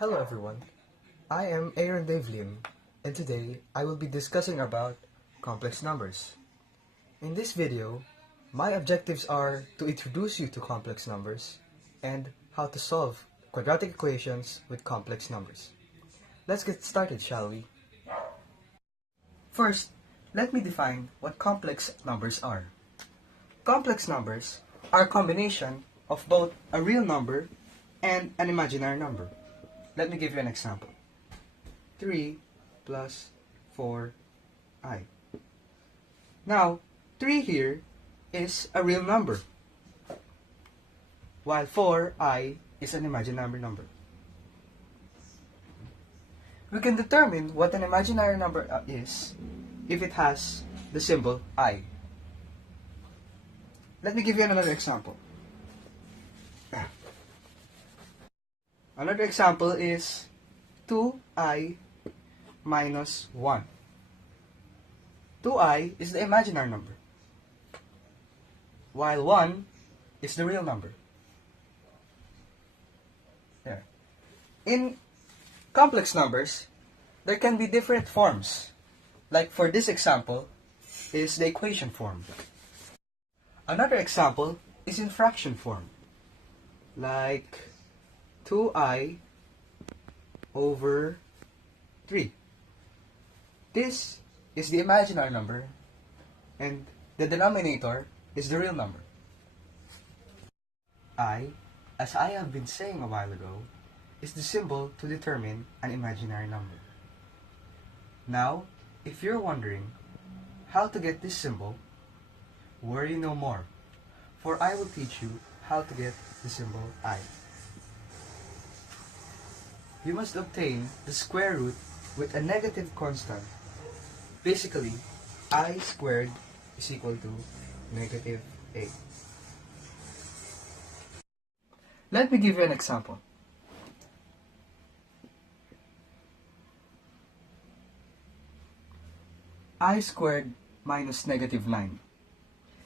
Hello everyone, I am Aaron Dave Lim, and today I will be discussing about complex numbers. In this video, my objectives are to introduce you to complex numbers and how to solve quadratic equations with complex numbers. Let's get started, shall we? First, let me define what complex numbers are. Complex numbers are a combination of both a real number and an imaginary number. Let me give you an example. 3 plus 4i. Now, 3 here is a real number, while 4i is an imaginary number. We can determine what an imaginary number is if it has the symbol I. Let me give you another example. Another example is 2i minus 1. 2i is the imaginary number, while 1 is the real number. There. In complex numbers, there can be different forms. Like for this example is the equation form. Another example is in fraction form, like 2i over 3. This is the imaginary number, and the denominator is the real number. I, as I have been saying a while ago, is the symbol to determine an imaginary number. Now, if you're wondering how to get this symbol, worry no more, for I will teach you how to get the symbol I. You must obtain the square root with a negative constant. Basically, I squared is equal to negative 8. Let me give you an example. I squared minus negative 9.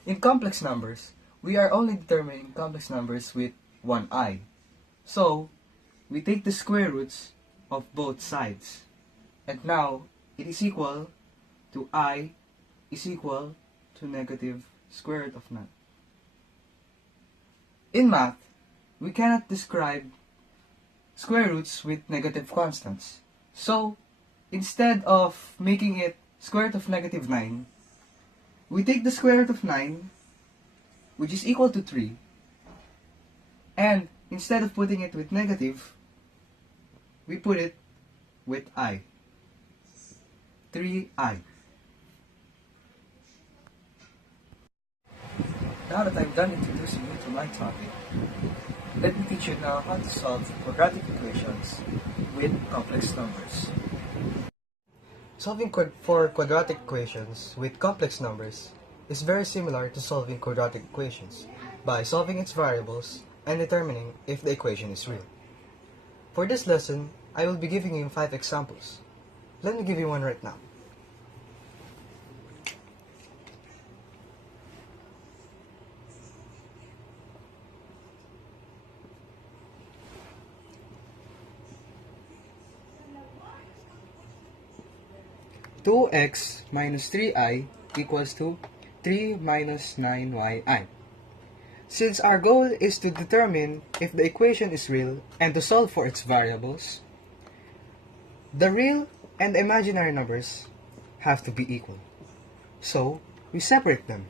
In complex numbers, we are only determining complex numbers with one I. So, we take the square roots of both sides. And now, it is equal to I is equal to negative square root of 9. In math, we cannot describe square roots with negative constants. So, instead of making it square root of negative 9, we take the square root of 9, which is equal to 3, and instead of putting it with negative, we put it with I. 3i. Now that I'm done introducing you to my topic, let me teach you now how to solve quadratic equations with complex numbers. Solving for quadratic equations with complex numbers is very similar to solving quadratic equations by solving its variables and determining if the equation is real. For this lesson, I will be giving you 5 examples. Let me give you one right now. Two x minus 3i equals to 3 minus 9yi. Since our goal is to determine if the equation is real and to solve for its variables, the real and imaginary numbers have to be equal. So, we separate them.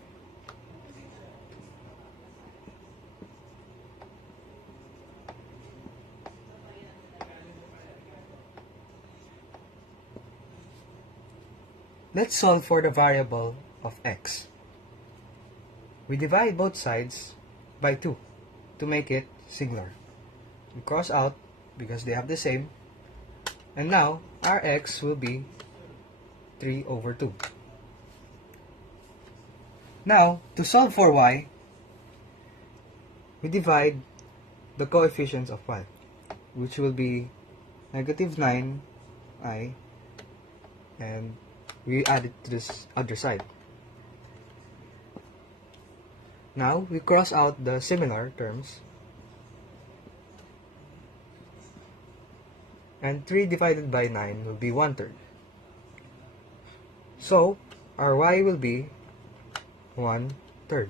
Let's solve for the variable of x. We divide both sides by 2 to make it singular. We cross out because they have the same, and now our x will be 3 over 2. Now, to solve for y, we divide the coefficients of y, which will be negative 9i, and we add it to this other side. Now, we cross out the similar terms and 3 divided by 9 will be 1/3. So, our y will be 1/3.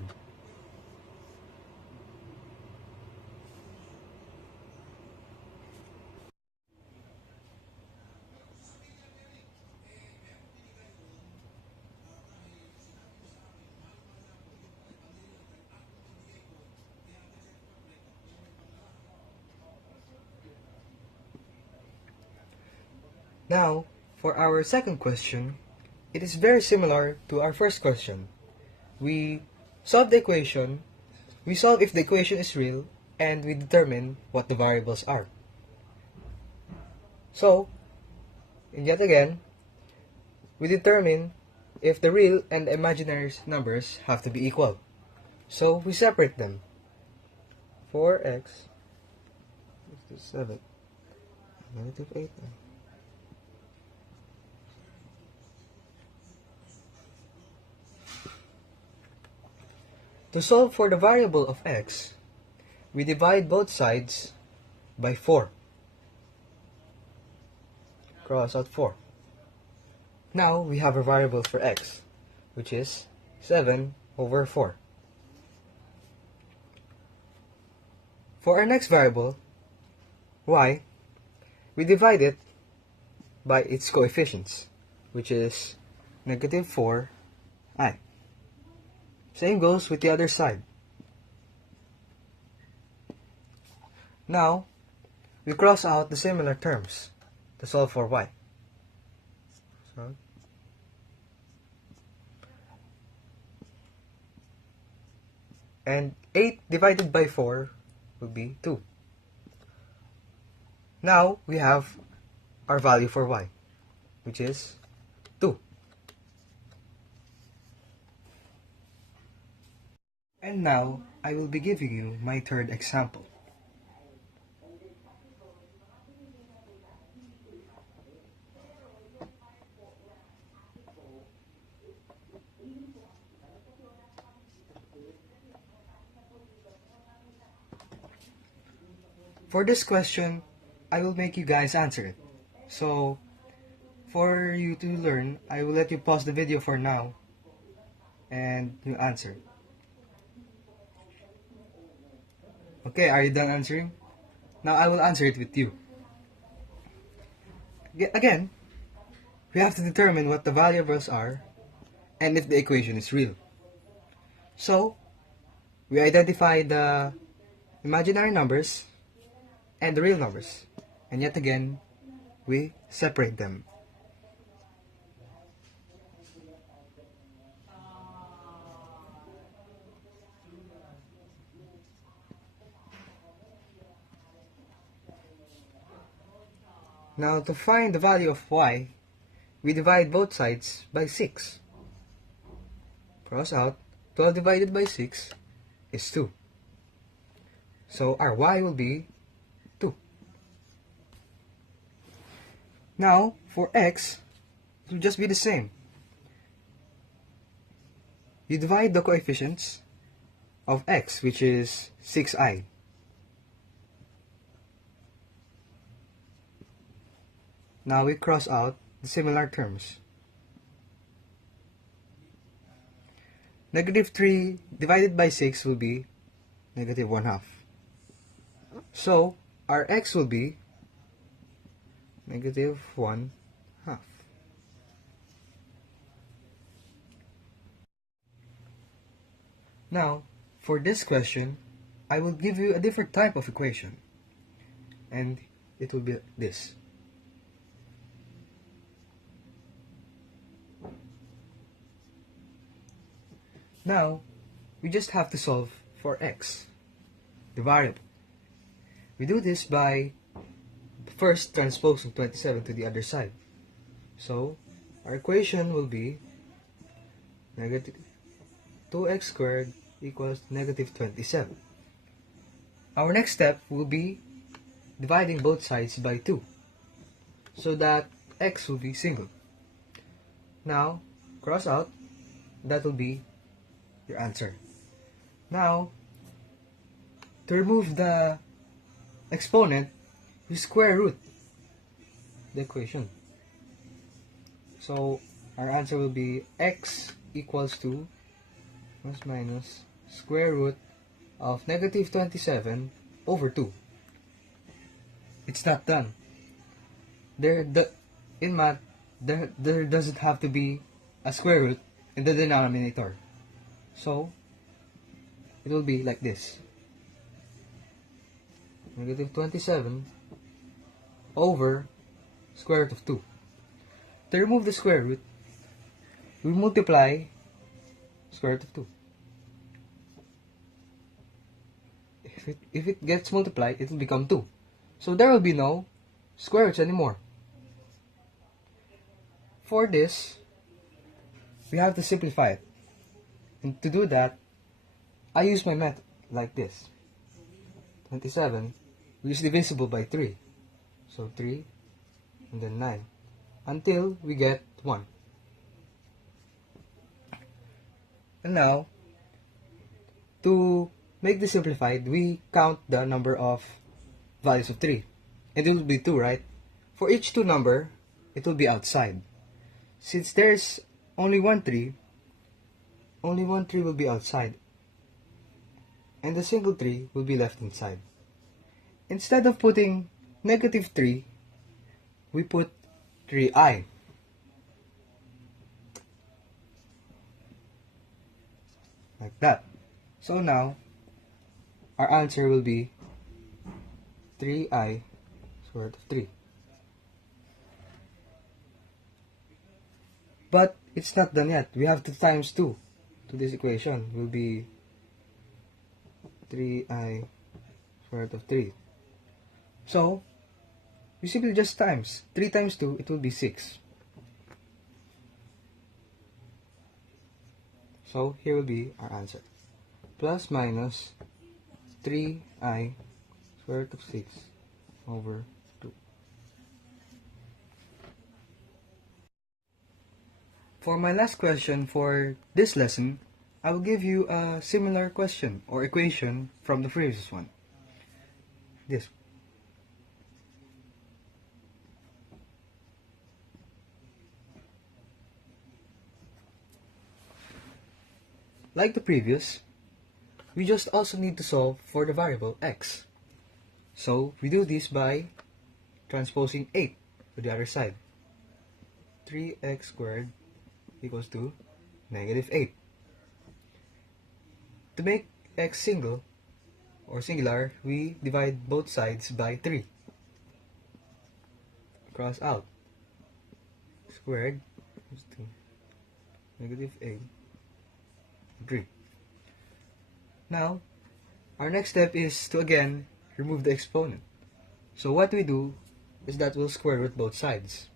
Now, for our second question, it is very similar to our first question. We solve the equation, we solve if the equation is real, and we determine what the variables are. So, yet again, we determine if the real and the imaginary numbers have to be equal. So, we separate them. 4x is 7, -8. To solve for the variable of x, we divide both sides by 4. Cross out 4. Now we have a variable for x, which is 7/4. For our next variable, y, we divide it by its coefficients, which is -4i. Same goes with the other side. Now, we cross out the similar terms to solve for y. So, and 8 divided by 4 will be 2. Now, we have our value for y, which is 2. And now, I will be giving you my third example. For this question, I will make you guys answer it. So, for you to learn, I will let you pause the video for now and you answer. Okay, are you done answering? Now I will answer it with you. Again, we have to determine what the variables are and if the equation is real. So, we identify the imaginary numbers and the real numbers. And yet again, we separate them. Now, to find the value of y, we divide both sides by 6. Cross out, 12 divided by 6 is 2. So, our y will be 2. Now, for x, it will just be the same. You divide the coefficients of x, which is 6i. Now we cross out the similar terms. -3 divided by 6 will be -1/2. So, our x will be -1/2. Now, for this question, I will give you a different type of equation. And it will be this. Now, we just have to solve for x, the variable. We do this by first transposing 27 to the other side. So, our equation will be -2x squared equals -27. Our next step will be dividing both sides by 2, so that x will be single. Now, cross out, that will be your answer. Now, to remove the exponent, you square root the equation. So our answer will be x equals to plus minus square root of negative 27 over 2. It's not done. In math, there doesn't have to be a square root in the denominator. So it will be like this. Negative 27 over square root of 2. To remove the square root, we multiply square root of 2. If it gets multiplied, it will become 2. So there will be no square roots anymore. For this, we have to simplify it. And to do that, I use my method like this. 27, which is divisible by 3. So 3, and then 9. Until we get 1. And now, to make this simplified, we count the number of values of 3. And it will be 2, right? For each 2 number, it will be outside. Since there's only one 3 will be outside. And the single 3 will be left inside. Instead of putting negative 3, we put 3i. Like that. So now, our answer will be 3i square root of 3. But it's not done yet. We have to times 2 to this equation. Will be 3i square root of 3. So, we simply just times. 3 times 2, it will be 6. So, here will be our answer. Plus minus 3i square root of 6 over 2. For my last question for this lesson, I will give you a similar question or equation from the previous one. This. Like the previous, we just also need to solve for the variable x. So we do this by transposing 8 to the other side. 3x squared equals to negative 8. To make x single or singular, we divide both sides by 3. Cross out. Squared equals to negative 8. 3. Now, our next step is to again remove the exponent. So what we do is that we'll square root both sides.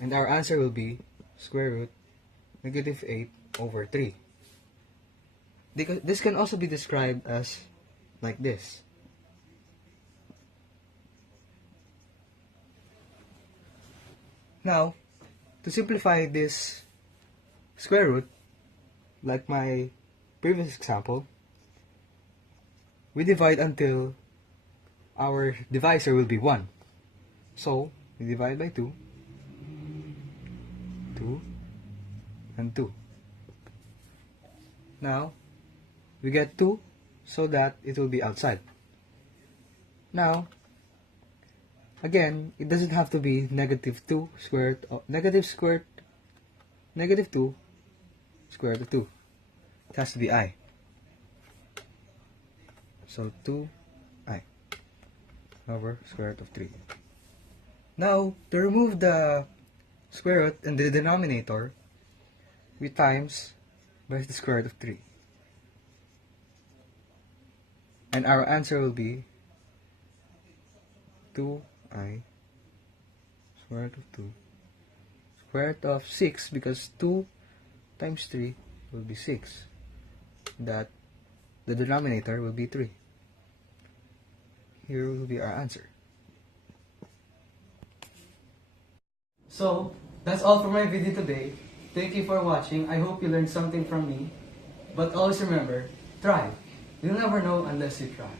And our answer will be square root negative 8 over 3. This can also be described as like this. Now, to simplify this square root, like my previous example, we divide until our divisor will be 1. So, we divide by 2, 2, and 2. Now, we get 2 so that it will be outside. Now, again, it doesn't have to be negative 2 squared, negative 2 square root of 2. It has to be I. So 2i over square root of 3. Now, to remove the square root in the denominator, we times by the square root of 3. And our answer will be 2i square root of 2 square root of 6, because 2 times 3 will be 6. That the denominator will be 3. Here will be our answer. So, that's all for my video today. Thank you for watching. I hope you learned something from me. But always remember, try. You'll never know unless you try.